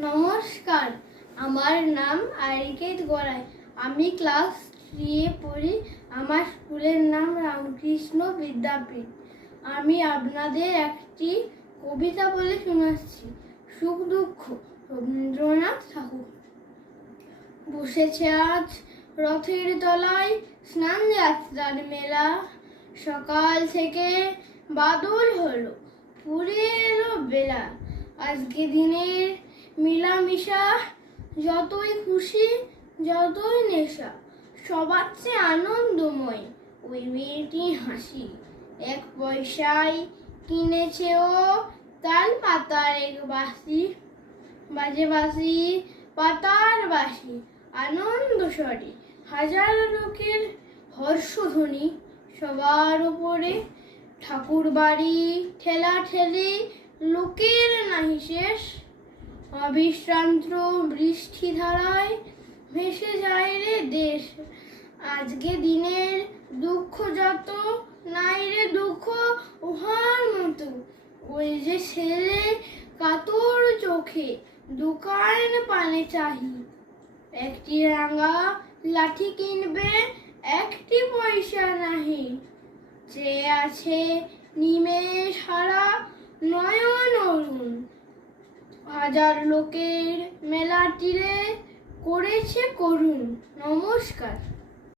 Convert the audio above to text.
নমস্কার, আমার নাম আরিকেত গড়াই। আমি ক্লাস 3 পড়ি। আমার স্কুলের নাম রামকৃষ্ণ বিদ্যাপীঠ। আমি আপনাদের একটি কবিতা বলে শোনাচ্ছি। সুখ দুঃখ, রবীন্দ্রনাথ ঠাকুর। বসেছে আজ রথের তলায় স্নান যাত্রার মেলা। সকাল থেকে বাদল হলো, পুড়ে এলো বেলা। আজকে দিনের মিলামিশা, যতই খুশি যতই নেশা, সবার চেয়ে আনন্দময় ওই মেয়েটি হাসি। 1 পয়সায় কিনেছে ও তাল পাতার এক বাঁশি। বাজে বাঁশি, পাতার বাঁশি, আনন্দ স্বরে হাজার লোকের হর্ষধ্বনি। সবার উপরে ঠাকুর বাড়ি, ঠেলা ঠেলি লোকের নাহি শেষ। অবিশ্রান্ত বৃষ্টি ধারায় ভেসে যায় রে দেশ। আজকে দিনের দুঃখ যত, নাই রে দুঃখ উহার মতো। ওই যে ছেলে কাতর চোখে দোকান পানে চাহি। একটি রাঙা লাঠি কিনবে, 1টি পয়সা নাহি। চেয়ে আছে নিমেষ হারা নয়ন অরুণ। হাজার লোকের মেলাটিরে করেছে করুণ। নমস্কার।